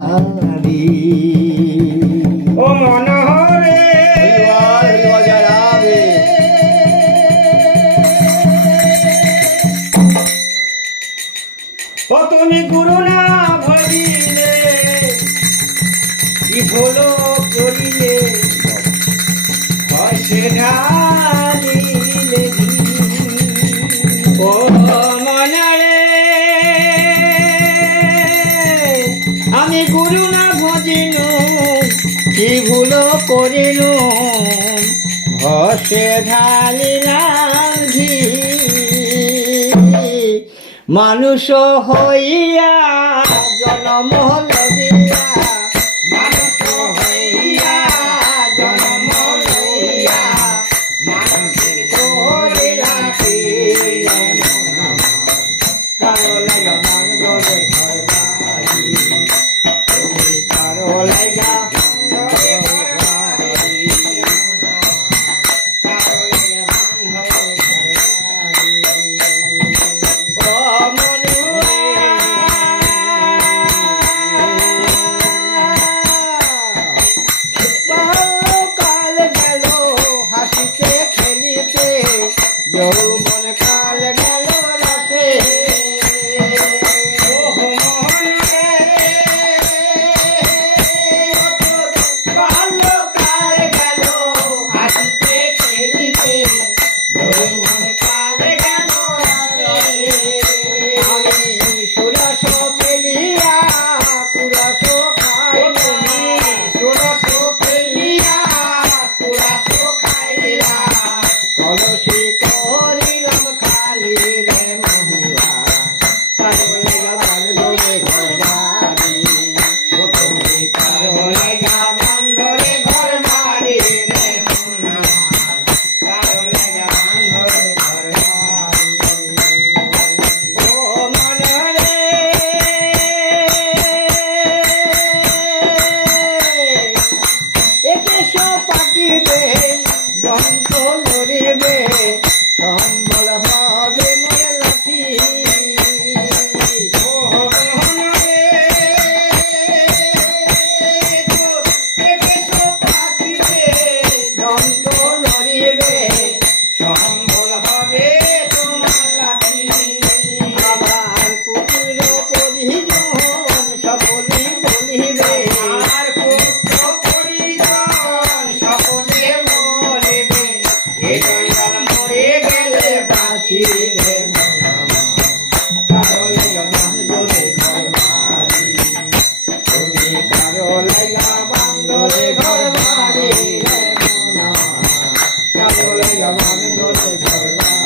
হরি ও মনোহরে ও তুমি গুরু না ভজিলে কি ভুলো করিলে সে ঢালিলে ও মনারে আমি গুরু না ভজিনু কি ভুলো করিনু ভসে ঢালিলাম ঘি মানুষ হইয়া জনম লইয়া মানুষ হইয়া জনম লইয়া মানুষের করে রাখি কারো লাগা মন গলে ঘর বাড়ি তুমি কারো লাগা গলে ঘর বাড়ি কারো লাগা মন গলে ঘর বাড়ি যৌবন কাল গেল রসে কাল গেল হাসিতে খেলিতে যৌবন কাল গেল আমি সুরস ফেলিয়া পুরস খাইলা সুরস ফেলিয়া পুরস খাইলা কলসি করিলাম খালি রে মহিলা কারো লাগা বান্ধরে ঘর বাড়ি তুমি কারো লাগা বান্ধরে ঘর বাড়ি রে মনা কারো লাগা বান্ধরে ঘর বাড়ি ও মনরে একে সব পাকিবে দন্ত লড়িবে সম্বল হবে মোর লাঠি ও মনরে একে সব পাকিবে দন্ত লড়িবে সম্বল হবে তোমার লাঠি আবার পুত্র পরিজন সকলে বলিবে আর পুত্র পরিজন সকলে বলিবে এ জঞ্জাল মরে গেলে বাঁচি রে মনা কারো লাগা বান্ধরে ঘর বাড়ি তুমি কারো লাগা বান্ধরে ঘর বাড়ি রে মনা কারো লাগা বান্ধরে ঘর বাড়ি